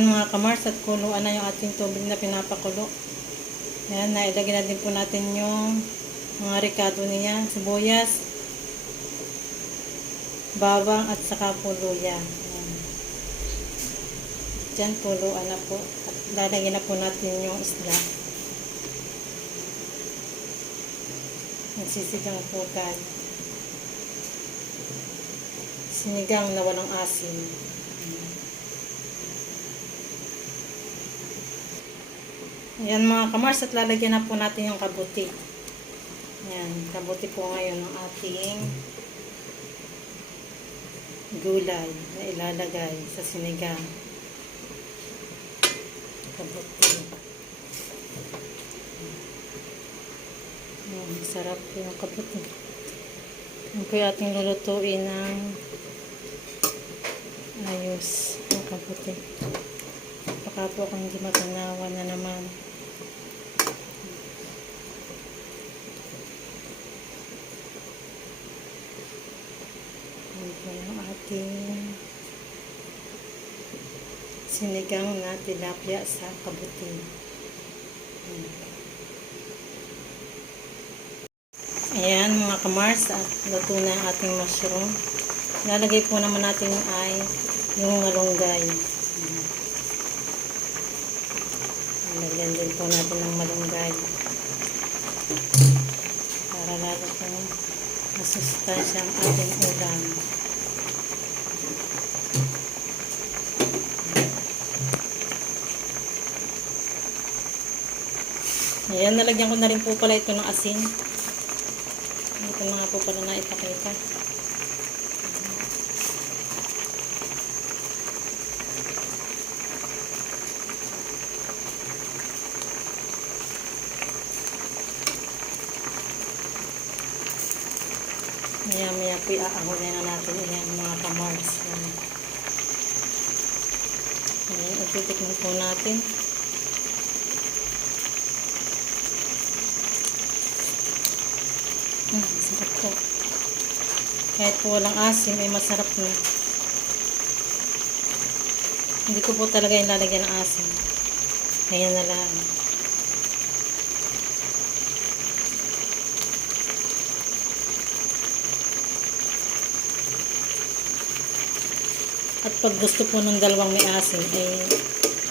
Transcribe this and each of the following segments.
Mars at kuluan na yung ating tubig na pinapakulo. Ayan, nailagay na din po natin yung mga ricado niya, sibuyas, bawang at saka po luya. Ayan. Diyan kuluan na po. At lalagyan na po natin yung isda. Nagsisigang po tayo. Sinigang na walang asin. Ayan mga kamars at lalagyan na po natin yung kabuti. Ayan, kabuti po ngayon ng ating gulay na ilalagay sa sinigang. Kabuti. Ayan, sarap po yung kabuti. Yan po ating lulutuin ng ayos yung kabuti. Baka po kung hindi matanawa na naman. Yan po yung ating sinigang na tilapia sa kabuti. Yan. Ayan mga kamars at luto na ang ating mushroom. Lalagay po naman natin ay yung malunggay. Ayan. Lalagyan din po natin ng malunggay. Para lalo pong masustansya ang ating ulam. Ayan, nalagyan ko na rin po pala ito ng asin. Ito na nga po pala na ipakita. Maya maya po iaahulay na natin yan mga kamars. Yan. Ayan, ititikman po natin. Hmm, sarap po. Kahit po walang asim, ay masarap na. Hindi ko po talaga yung lalagyan ng asim. Ayan na lang. At pag gusto po ng dalawang may asim, ay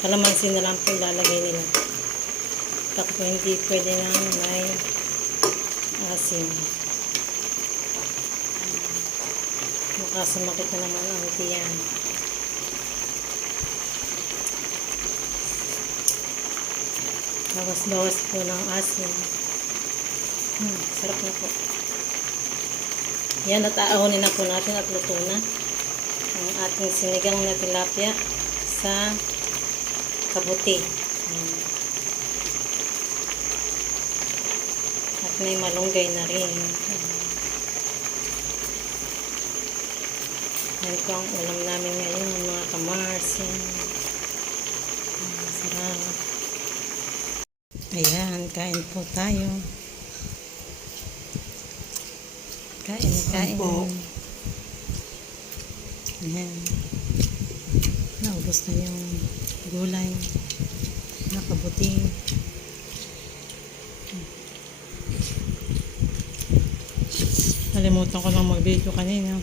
kalamansi na lang po ilalagay nila. Po hindi pwede na may asim. Baka sumakit na naman ang tiyan. Bawas-bawas po ng asin. Hmm, sarap na po. Yan, at aahonin na po natin at luto na ang ating sinigang na tilapia sa kabuti. Hmm. At may malunggay na rin. Hmm. Po ang ulam namin ngayon, mga kamars. Yan. Hmm, sarap. Ayan, kain po tayo. Kain, kain. po. Ayan. Naubos na yung gulay. Nakabuti. Nalimutan ko lang mag-video kanina.